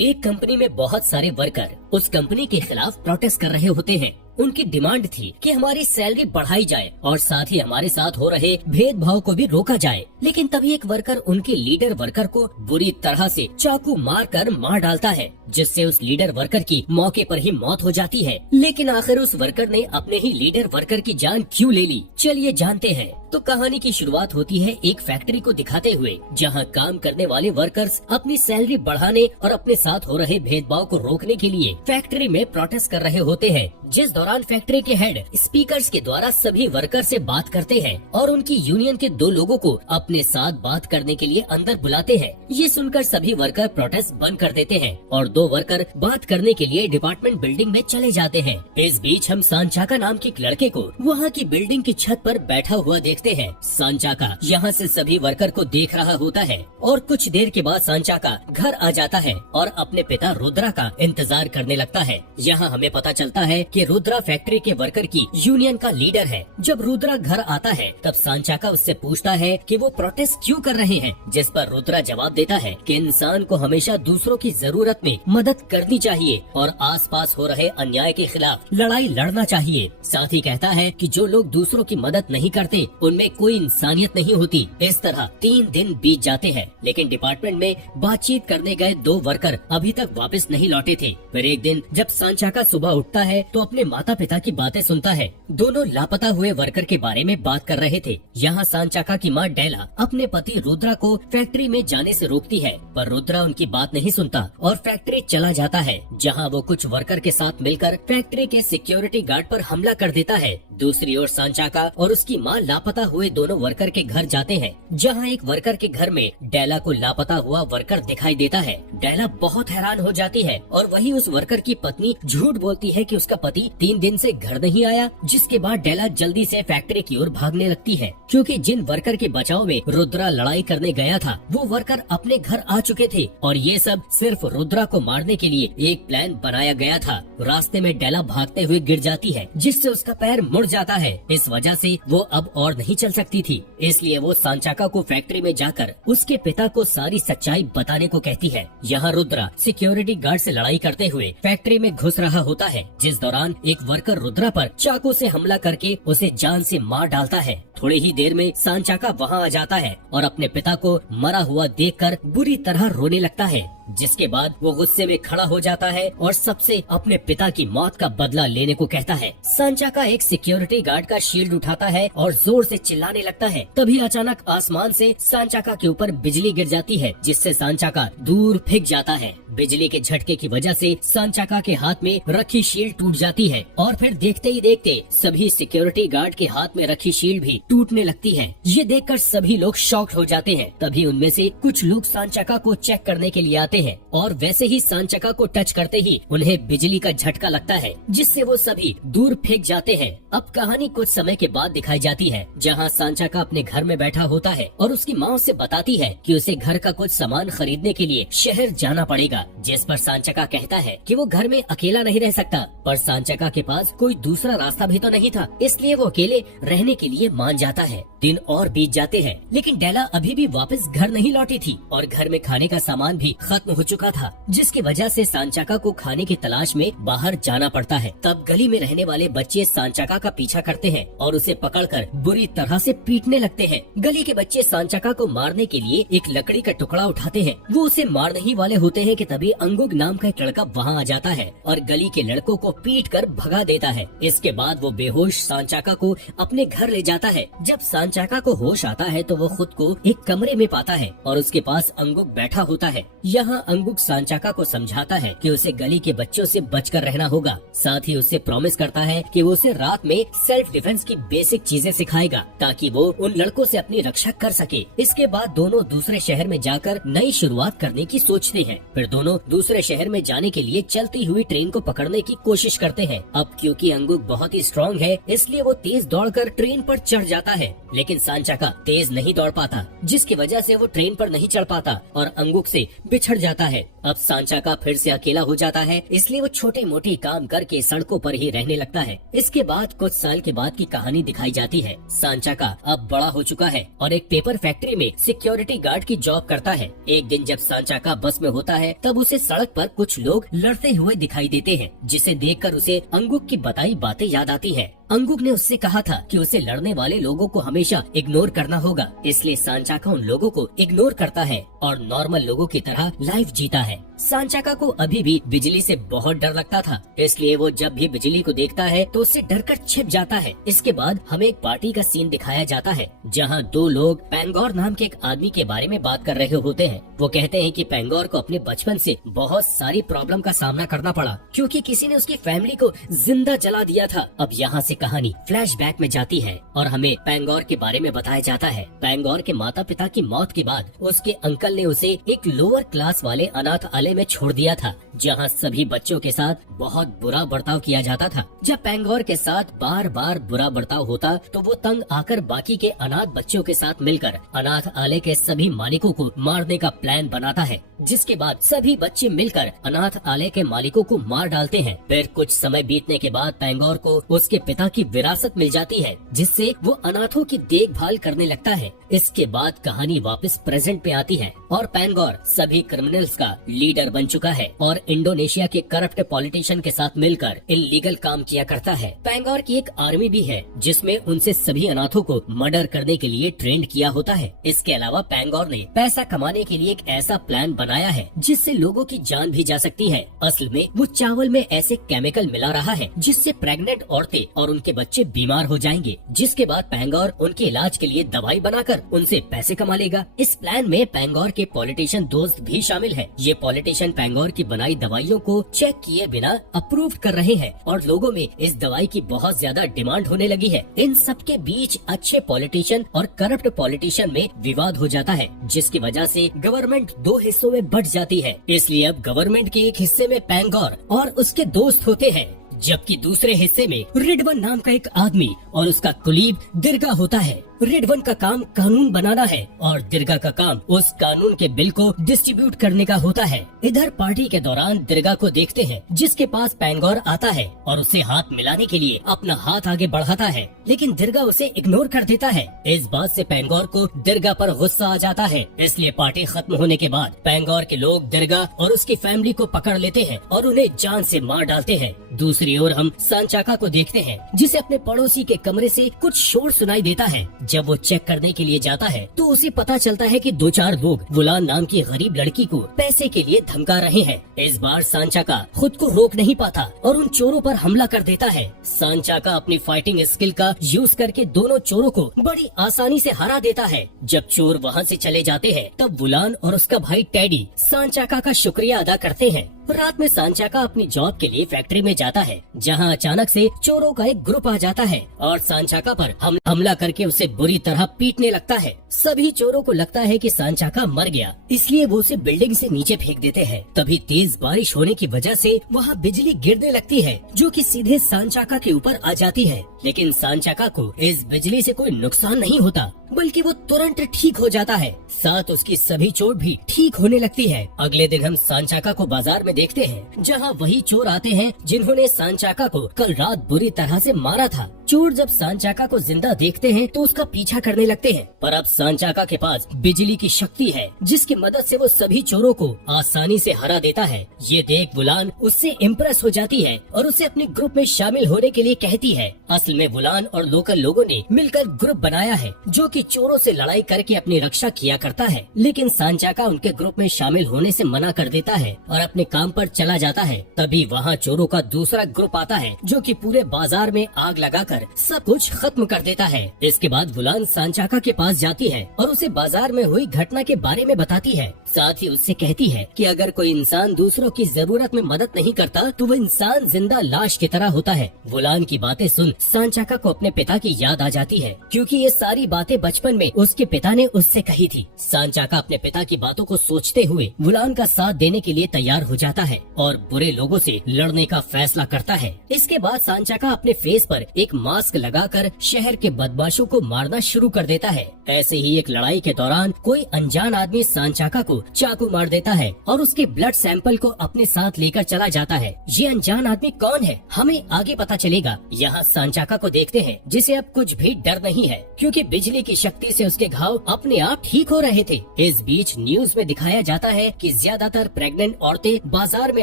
एक कंपनी में बहुत सारे वर्कर उस कंपनी के खिलाफ प्रोटेस्ट कर रहे होते हैं। उनकी डिमांड थी कि हमारी सैलरी बढ़ाई जाए और साथ ही हमारे साथ हो रहे भेदभाव को भी रोका जाए। लेकिन तभी एक वर्कर उनके लीडर वर्कर को बुरी तरह से चाकू मार डालता है, जिससे उस लीडर वर्कर की मौके पर ही मौत हो जाती है। लेकिन आखिर उस वर्कर ने अपने ही लीडर वर्कर की जान क्यों ले ली, चलिए जानते हैं। तो कहानी की शुरुआत होती है एक फैक्ट्री को दिखाते हुए, जहां काम करने वाले वर्कर्स अपनी सैलरी बढ़ाने और अपने साथ हो रहे भेदभाव को रोकने के लिए फैक्ट्री में प्रोटेस्ट कर रहे होते हैं। जिस दौरान फैक्ट्री के हेड स्पीकर्स के द्वारा सभी वर्कर से बात करते हैं और उनकी यूनियन के 2 लोगों को अपने साथ बात करने के लिए अंदर बुलाते हैं। ये सुनकर सभी वर्कर प्रोटेस्ट बंद कर देते हैं और 2 वर्कर बात करने के लिए डिपार्टमेंट बिल्डिंग में चले जाते हैं। इस बीच हम सांचाका नाम के एक लड़के को वहाँ की बिल्डिंग की छत पर बैठा हुआ देखते हैं। सांचाका यहाँ से सभी वर्कर को देख रहा होता है और कुछ देर के बाद सांचाका घर आ जाता है और अपने पिता रुद्रा का इंतजार करने लगता है। यहाँ हमें पता चलता है कि रुद्रा फैक्ट्री के वर्कर की यूनियन का लीडर है। जब रुद्रा घर आता है तब सांचाका उससे पूछता है कि वो प्रोटेस्ट क्यों कर रहे हैं, जिस पर रुद्रा जवाब देता है कि इंसान को हमेशा दूसरों की जरूरत में मदद करनी चाहिए और आसपास हो रहे अन्याय के खिलाफ लड़ाई लड़ना चाहिए। साथ ही कहता है कि जो लोग दूसरों की मदद नहीं करते उनमें कोई इंसानियत नहीं होती। इस तरह 3 दिन बीत जाते हैं, लेकिन डिपार्टमेंट में बातचीत करने गए 2 वर्कर अभी तक वापस नहीं लौटे थे। फिर एक दिन जब सांचाका सुबह उठता है तो अपने माता पिता की बातें सुनता है। दोनों लापता हुए वर्कर के बारे में बात कर रहे थे। यहाँ सांचाका की माँ डेला अपने पति रुद्रा को फैक्ट्री में जाने से रोकती है, पर रुद्रा उनकी बात नहीं सुनता और फैक्ट्री चला जाता है, जहाँ वो कुछ वर्कर के साथ मिलकर फैक्ट्री के सिक्योरिटी गार्ड पर हमला कर देता है। दूसरी ओर सांचाका और उसकी माँ लापता हुए दोनों वर्कर के घर जाते हैं, जहाँ एक वर्कर के घर में डेला को लापता हुआ वर्कर दिखाई देता है। डेला बहुत हैरान हो जाती है और वही उस वर्कर की पत्नी झूठ बोलती है कि उसका पति 3 दिन से घर नहीं आया, जिसके बाद डेला जल्दी से फैक्ट्री की ओर भागने लगती है, क्योंकि जिन वर्कर के बचाव में रुद्रा लड़ाई करने गया था वो वर्कर अपने घर आ चुके थे और ये सब सिर्फ रुद्रा को मारने के लिए एक प्लान बनाया गया था। रास्ते में डेला भागते हुए गिर जाती है, जिससे उसका पैर मुड़ जाता है। इस वजह से वो अब और नहीं चल सकती थी, इसलिए वो सांचाका को फैक्ट्री में जाकर उसके पिता को सारी सच्चाई बताने को कहती है। यहाँ रुद्रा सिक्योरिटी गार्ड से लड़ाई करते हुए फैक्ट्री में घुस रहा होता है, जिस दौरान एक वर्कर रुद्रा पर चाकू से हमला करके उसे जान से मार डालता है। थोड़ी ही देर में सांचाका वहाँ आ जाता है और अपने पिता को मरा हुआ देखकर बुरी तरह रोने लगता है, जिसके बाद वो गुस्से में खड़ा हो जाता है और सबसे अपने पिता की मौत का बदला लेने को कहता है। सांचाका एक सिक्योरिटी गार्ड का शील्ड उठाता है और जोर से चिल्लाने लगता है। तभी अचानक आसमान से सांचाका के ऊपर बिजली गिर जाती है, जिससे सांचाका दूर फेंक जाता है। बिजली के झटके की वजह से सांचाका के हाथ में रखी शील्ड टूट जाती है और फिर देखते ही देखते सभी सिक्योरिटी गार्ड के हाथ में रखी शील्ड भी टूटने लगती है। ये देखकर सभी लोग शॉक्ड हो जाते हैं। तभी उनमें से कुछ लोग सांचाका को चेक करने के लिए आते हैं और वैसे ही सांचाका को टच करते ही उन्हें बिजली का झटका लगता है, जिससे वो सभी दूर फेंक जाते हैं। अब कहानी कुछ समय के बाद दिखाई जाती है, जहाँ सांचाका अपने घर में बैठा होता है और उसकी माँ उसे बताती है कि उसे घर का कुछ सामान खरीदने के लिए शहर जाना पड़ेगा, जिस पर सांचाका कहता है कि वो घर में अकेला नहीं रह सकता। पर सांचाका के पास कोई दूसरा रास्ता भी तो नहीं था, इसलिए वो अकेले रहने के लिए मान जाता है। दिन और बीत जाते हैं, लेकिन डेला अभी भी वापस घर नहीं लौटी थी और घर में खाने का सामान भी खत्म हो चुका था, जिसकी वजह से सांचाका को खाने की तलाश में बाहर जाना पड़ता है। तब गली में रहने वाले बच्चे सांचाका का पीछा करते हैं और उसे पकड़कर बुरी तरह से पीटने लगते हैं। गली के बच्चे सांचाका को मारने के लिए एक लकड़ी का टुकड़ा उठाते हैं। वो उसे मारने ही वाले होते हैं कि तभी अंगुक नाम का एक लड़का वहाँ आ जाता है और गली के लड़कों को पीट कर भगा देता है। इसके बाद वो बेहोश सांचाका को अपने घर ले जाता है। जब सांचाका को होश आता है तो वो खुद को एक कमरे में पाता है और उसके पास अंगुक बैठा होता है। यहाँ अंगुक सांचाका को समझाता है कि उसे गली के बच्चों से बचकर रहना होगा। साथ ही उससे प्रॉमिस करता है कि वो उसे रात में सेल्फ डिफेंस की बेसिक चीजें सिखाएगा, ताकि वो उन लड़कों से अपनी रक्षा कर सके। इसके बाद दोनों दूसरे शहर में जाकर नई शुरुआत करने की सोचते हैं। फिर दोनों दूसरे शहर में जाने के लिए चलती हुई ट्रेन को पकड़ने की कोशिश करते हैं। अब क्योंकि अंगुक बहुत ही स्ट्रॉन्ग है, इसलिए वो तेज दौड़कर ट्रेन पर चढ़ जाता है, लेकिन सांचाका तेज नहीं दौड़ पाता, जिसकी वजह से वो ट्रेन पर नहीं चढ़ पाता और अंगुक से बिछड़ जाता है। अब सांचाका फिर से अकेला हो जाता है, इसलिए वो छोटे मोटे काम करके सड़कों पर ही रहने लगता है। इसके बाद कुछ साल के बाद की कहानी दिखाई जाती है। सांचाका अब बड़ा हो चुका है और एक पेपर फैक्ट्री में सिक्योरिटी गार्ड की जॉब करता है। एक दिन जब सांचाका बस में होता है तब उसे सड़क पर कुछ लोग लड़ते हुए दिखाई देते हैं, जिसे देखकर उसे अंगुक की बताई बातें याद आती है। अंगुक ने उससे कहा था कि उसे लड़ने वाले लोगों को हमेशा इग्नोर करना होगा, इसलिए सांचाका उन लोगों को इग्नोर करता है और नॉर्मल लोगों की तरह लाइफ जीता है। सांचाका को अभी भी बिजली से बहुत डर लगता था, इसलिए वो जब भी बिजली को देखता है तो उससे डरकर छिप जाता है। इसके बाद हमें एक पार्टी का सीन दिखाया जाता है, जहाँ दो लोग पेंगोर नाम के एक आदमी के बारे में बात कर रहे होते हैं। वो कहते हैं कि पेंगोर को अपने बचपन से बहुत सारी प्रॉब्लम का सामना करना पड़ा, क्योंकि किसी ने उसकी फैमिली को जिंदा जला दिया था। अब यहाँ से कहानी फ्लैशबैक में जाती है और हमें पेंगोर के बारे में बताया जाता है। पेंगोर के माता पिता की मौत के बाद उसके अंकल ने उसे एक लोअर क्लास वाले अनाथालय में छोड़ दिया था, जहाँ सभी बच्चों के साथ बहुत बुरा बर्ताव किया जाता था। जब पेंगोर के साथ बार बार बुरा बर्ताव होता तो वो तंग आकर बाकी के अनाथ बच्चों के साथ मिलकर अनाथालय के सभी मालिकों को मारने का प्लान बनाता है, जिसके बाद सभी बच्चे मिलकर अनाथालय के मालिकों को मार डालते हैं। फिर कुछ समय बीतने के बाद पेंगोर को उसके पिता की विरासत मिल जाती है, जिससे वो अनाथों की देखभाल करने लगता है। इसके बाद कहानी वापस प्रेजेंट पे आती है और पेंगोर सभी क्रिमिनल्स का लीडर बन चुका है और इंडोनेशिया के करप्ट पॉलिटिशियन के साथ मिलकर इल्लीगल काम किया करता है। पेंगोर की एक आर्मी भी है, जिसमें उनसे सभी अनाथों को मर्डर करने के लिए ट्रेंड किया होता है। इसके अलावा पेंगोर ने पैसा कमाने के लिए एक ऐसा प्लान बनाया है जिससे लोगों की जान भी जा सकती है। असल में वो चावल में ऐसे केमिकल मिला रहा है जिससे प्रेग्नेंट औरतें और उनके बच्चे बीमार हो जाएंगे, जिसके बाद पेंगोर उनके इलाज के लिए दवाई बनाकर उनसे पैसे कमा लेगा। इस प्लान में पेंगोर के पॉलिटिशियन दोस्त भी शामिल है। ये पॉलिटिशियन पेंगोर की बनाई दवाइयों को चेक किए बिना अप्रूव कर रहे हैं और लोगों में इस दवाई की बहुत ज्यादा डिमांड होने लगी है। इन सब के बीच अच्छे पॉलिटिशियन और करप्ट पॉलिटिशियन में विवाद हो जाता है, जिसकी वजह से गवर्नमेंट दो हिस्सों में बंट जाती है। इसलिए अब गवर्नमेंट के एक हिस्से में पेंगोर और उसके दोस्त होते हैं, जबकि दूसरे हिस्से में रिडवन नाम का एक आदमी और उसका कुलीग दिर्गा होता है। रिडवन का काम कानून बनाना है और दिर्गा का काम उस कानून के बिल को डिस्ट्रीब्यूट करने का होता है। इधर पार्टी के दौरान दिर्गा को देखते हैं, जिसके पास पेंगोर आता है और उसे हाथ मिलाने के लिए अपना हाथ आगे बढ़ाता है, लेकिन दिर्गा उसे इग्नोर कर देता है। इस बात से पेंगोर को दिर्गा पर गुस्सा आ जाता है, इसलिए पार्टी खत्म होने के बाद पेंगोर के लोग दिर्गा और उसकी फैमिली को पकड़ लेते हैं और उन्हें जान से मार डालते हैं। दूसरी ओर हम सांचाका को देखते हैं, जिसे अपने पड़ोसी के कमरे से कुछ शोर सुनाई देता है। जब वो चेक करने के लिए जाता है तो उसे पता चलता है कि दो चार लोग वुलान नाम की गरीब लड़की को पैसे के लिए धमका रहे हैं। इस बार सांचाका खुद को रोक नहीं पाता और उन चोरों पर हमला कर देता है। सांचाका अपनी फाइटिंग स्किल का यूज करके दोनों चोरों को बड़ी आसानी से हरा देता है। जब चोर वहाँ से चले जाते हैं तब वुलान और उसका भाई टेडी सांचाका का शुक्रिया अदा करते हैं। रात में सांचाका अपनी जॉब के लिए फैक्ट्री में जाता है, जहां अचानक से चोरों का एक ग्रुप आ जाता है और सांचाका पर हमला करके उसे बुरी तरह पीटने लगता है। सभी चोरों को लगता है कि सांचाका मर गया, इसलिए वो उसे बिल्डिंग से नीचे फेंक देते हैं। तभी तेज बारिश होने की वजह से वहाँ बिजली गिरने लगती है, जो कि सीधे सांचाका के ऊपर आ जाती है। लेकिन सांचाका को इस बिजली से कोई नुकसान नहीं होता, बल्कि वो तुरंत ठीक हो जाता है। साथ उसकी सभी चोट भी ठीक होने लगती है। अगले दिन हम सांचाका को बाजार में देखते हैं, जहाँ वही चोर आते हैं जिन्होंने सांचाका को कल रात बुरी तरह से मारा था। चोर जब सांचाका को जिंदा देखते हैं तो उसका पीछा करने लगते हैं, पर अब सांचाका के पास बिजली की शक्ति है, जिसकी मदद से वो सभी चोरों को आसानी से हरा देता है। ये देख वुलान उससे इम्प्रेस हो जाती है और उसे अपने ग्रुप में शामिल होने के लिए कहती है। असल में वुलान और लोकल लोगों ने मिलकर ग्रुप बनाया है, जो कि चोरों से लड़ाई करके अपनी रक्षा किया करता है। लेकिन सांचाका उनके ग्रुप में शामिल होने से मना कर देता है और अपने काम पर चला जाता है। तभी वहाँ चोरों का दूसरा ग्रुप आता है, जो कि पूरे बाजार में आग लगाकर सब कुछ खत्म कर देता है। इसके बाद वुलान सांचाका के पास जाती है और उसे बाजार में हुई घटना के बारे में बताती है। साथ ही उससे कहती है कि अगर कोई इंसान दूसरों की जरूरत में मदद नहीं करता तो वो इंसान जिंदा लाश की तरह होता है। वुलान की बातें सुन सांचाका को अपने पिता की याद आ जाती है, क्योंकि ये सारी बातें बचपन में उसके पिता ने उससे कही थी। सांचाका अपने पिता की बातों को सोचते हुए वुलान का साथ देने के लिए तैयार हो जाता है और बुरे लोगों से लड़ने का फैसला करता है। इसके बाद सांचाका अपने फेस पर एक मास्क लगाकर शहर के बदमाशों को मारना शुरू कर देता है। ऐसे ही एक लड़ाई के दौरान कोई अनजान आदमी सांचाका को चाकू मार देता है और उसके ब्लड सैंपल को अपने साथ लेकर चला जाता है। ये अनजान आदमी कौन है हमें आगे पता चलेगा। यहाँ सांचाका को देखते हैं जिसे अब कुछ भी डर नहीं है, क्योंकि बिजली की शक्ति से उसके घाव अपने आप ठीक हो रहे थे। इस बीच न्यूज में दिखाया जाता है कि ज्यादातर प्रेग्नेंट औरतें बाजार में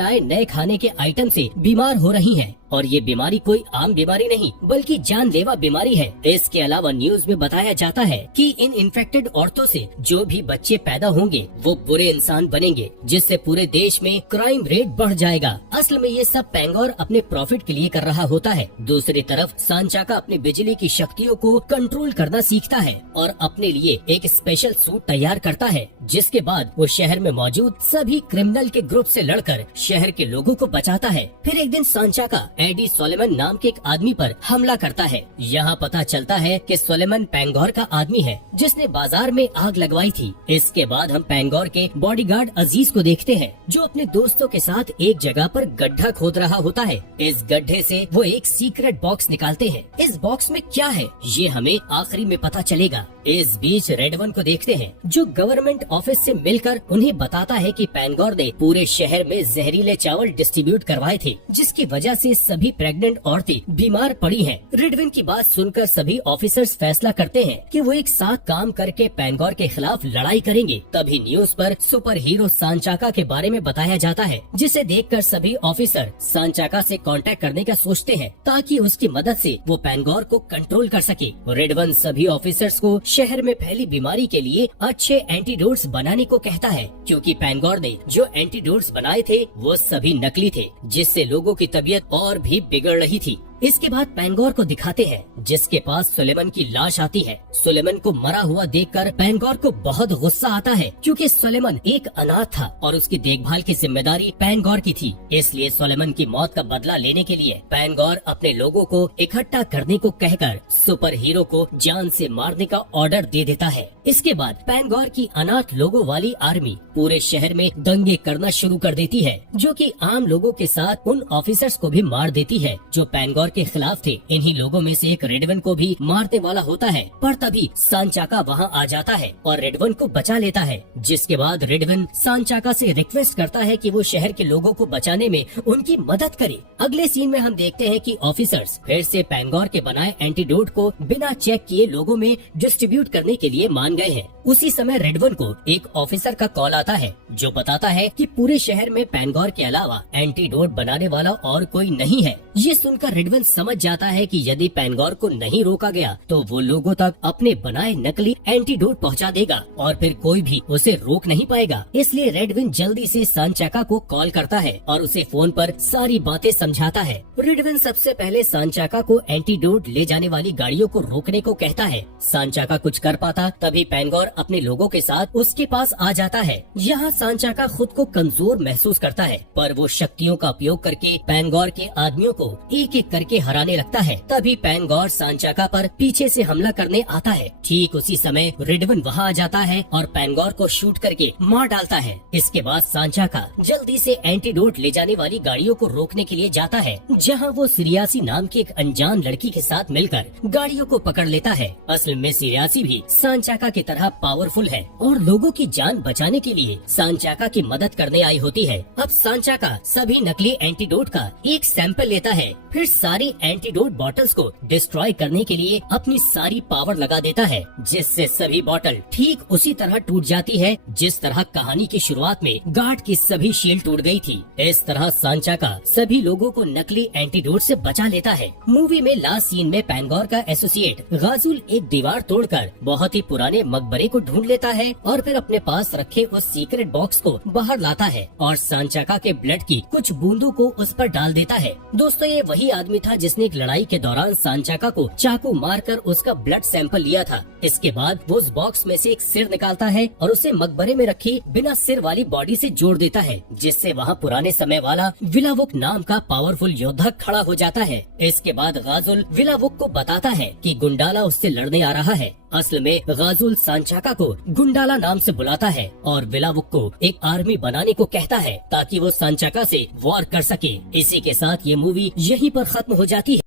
आए नए खाने के आइटम से बीमार हो रही हैं। और ये बीमारी कोई आम बीमारी नहीं बल्कि जानलेवा बीमारी है। इसके अलावा न्यूज में बताया जाता है कि इन इन्फेक्टेड औरतों से जो भी बच्चे पैदा होंगे वो बुरे इंसान बनेंगे, जिससे पूरे देश में क्राइम रेट बढ़ जाएगा। असल में ये सब पेंगोर अपने प्रॉफिट के लिए कर रहा होता है। दूसरी तरफ सांचाका अपनी बिजली की शक्तियों को कंट्रोल करना सीखता है और अपने लिए एक स्पेशल सूट तैयार करता है, जिसके बाद वो शहर में मौजूद सभी क्रिमिनल के ग्रुप से लड़कर शहर के लोगों को बचाता है। फिर एक दिन सांचाका एडी सोलेमन नाम के एक आदमी पर हमला करता है। यहाँ पता चलता है कि सोलेमन पेंगोर का आदमी है जिसने बाजार में आग लगवाई थी। इसके बाद हम पेंगोर के बॉडीगार्ड अजीज को देखते हैं जो अपने दोस्तों के साथ एक जगह पर गड्ढा खोद रहा होता है। इस गड्ढे से वो एक सीक्रेट बॉक्स निकालते हैं। इस बॉक्स में क्या है ये हमें आखिरी में पता चलेगा। इस बीच रेडवन को देखते हैं जो गवर्नमेंट ऑफिस से मिलकर उन्हें बताता है कि पेंगोर ने पूरे शहर में जहरीले चावल डिस्ट्रीब्यूट करवाए थे, जिसकी वजह से सभी प्रेग्नेंट औरतें बीमार पड़ी हैं। रेडवन की बात सुनकर सभी ऑफिसर्स फैसला करते हैं कि वो एक साथ काम करके पेंगोर के खिलाफ लड़ाई करेंगे। तभी न्यूज पर सुपर हीरो सांचाका के बारे में बताया जाता है, जिसे देखकर सभी ऑफिसर सांचाका से कांटेक्ट करने का सोचते हैं ताकि उसकी मदद से वो पेंगोर को कंट्रोल कर सके। रेडवन सभी ऑफिसर्स को शहर में फैली बीमारी के लिए अच्छे एंटीडोट्स बनाने को कहता है, क्योंकि पेंगोर ने जो एंटीडोट्स बनाए थे वो सभी नकली थे, जिससे लोगों की तबीयत और भी बिगड़ रही थी। इसके बाद पेंगोर को दिखाते हैं जिसके पास सुलेमान की लाश आती है। सुलेमान को मरा हुआ देखकर पेंगोर को बहुत गुस्सा आता है, क्योंकि सुलेमान एक अनाथ था और उसकी देखभाल की जिम्मेदारी पेंगोर की थी। इसलिए सुलेमान की मौत का बदला लेने के लिए पेंगोर अपने लोगों को इकट्ठा करने को कहकर सुपर हीरो को जान से मारने का ऑर्डर दे देता है। इसके बाद पेंगोर की अनाथ लोगों वाली आर्मी पूरे शहर में दंगे करना शुरू कर देती है, जो कि आम लोगों के साथ उन ऑफिसर्स को भी मार देती है जो पेंगोर के खिलाफ थे। इन्हीं लोगों में से एक रेडवन को भी मारने वाला होता है, पर तभी सांचाका वहां आ जाता है और रेडवन को बचा लेता है। जिसके बाद रेडवन सांचाका से रिक्वेस्ट करता है कि वो शहर के लोगों को बचाने में उनकी मदद करे। अगले सीन में हम देखते हैं कि ऑफिसर्स फिर से पेंगोर के बनाए एंटीडोट को बिना चेक किए लोगों में डिस्ट्रीब्यूट करने के लिए मान गए हैं। उसी समय रेडवन को एक ऑफिसर का कॉल आता है जो बताता है कि पूरे शहर में पेंगोर के अलावा एंटीडोट बनाने वाला और कोई नहीं है। ये सुनकर रेडवन समझ जाता है कि यदि पेंगोर को नहीं रोका गया तो वो लोगों तक अपने बनाए नकली एंटीडोट पहुंचा देगा और फिर कोई भी उसे रोक नहीं पाएगा। इसलिए रेडवन जल्दी से सांचाका को कॉल करता है और उसे फोन पर सारी बातें समझाता है। रेडवन सबसे पहले सांचाका को एंटीडोट ले जाने वाली गाड़ियों को रोकने को कहता है। सांचाका कुछ कर पाता तभी पेंगोर अपने लोगों के साथ उसके पास आ जाता है। यहाँ सांचाका खुद को कमजोर महसूस करता है, पर वो शक्तियों का उपयोग करके पेंगोर के आदमियों को एक एक करके हराने लगता है। तभी पेंगोर सांचाका पर पीछे से हमला करने आता है। ठीक उसी समय रेडवन वहाँ आ जाता है और पेंगोर को शूट करके मार डालता है। इसके बाद सांचाका जल्दी से एंटीडोट ले जाने वाली गाड़ियों को रोकने के लिए जाता है, जहाँ वो सिरियासी नाम की एक अनजान लड़की के साथ मिलकर गाड़ियों को पकड़ लेता है। असल में सिरियासी भी सांचाका की तरह पावरफुल है और लोगों की जान बचाने के लिए सांचाका की मदद करने आई होती है। अब सांचाका सभी नकली एंटीडोट का एक सैंपल लेता है, फिर सारी एंटीडोट बॉटल्स को डिस्ट्रॉय करने के लिए अपनी सारी पावर लगा देता है, जिससे सभी बॉटल ठीक उसी तरह टूट जाती है जिस तरह कहानी की शुरुआत में गार्ड की सभी शील्ड टूट गई थी। इस तरह सांचाका सभी लोगों को नकली एंटीडोट से बचा लेता है। मूवी में लास्ट सीन में पेंगोर का एसोसिएट गाजुल एक दीवार तोड़कर बहुत ही पुराने मकबरे को ढूंढ लेता है और फिर अपने पास रखे उस सीक्रेट बॉक्स को बाहर लाता है और सांचाका के ब्लड की कुछ बूंदों को उस पर डाल देता है। दोस्तों, ये वही आदमी था जिसने एक लड़ाई के दौरान सांचाका को चाकू मारकर उसका ब्लड सैंपल लिया था। इसके बाद वो उस बॉक्स में से एक सिर निकालता है और उसे मकबरे में रखी बिना सिर वाली बॉडी से जोड़ देता है, जिससे वहाँ पुराने समय वाला विलावुक नाम का पावरफुल योद्धा खड़ा हो जाता है। इसके बाद गाजुल विलावुक को बताता है कि गुंडाला उससे लड़ने आ रहा है। असल में गाजुल सांचाका को गुंडाला नाम से बुलाता है और विलावुक को एक आर्मी बनाने को कहता है ताकि वो सांचाका से वॉर कर सके। इसी के साथ ये मूवी यहीं पर खत्म हो जाती है।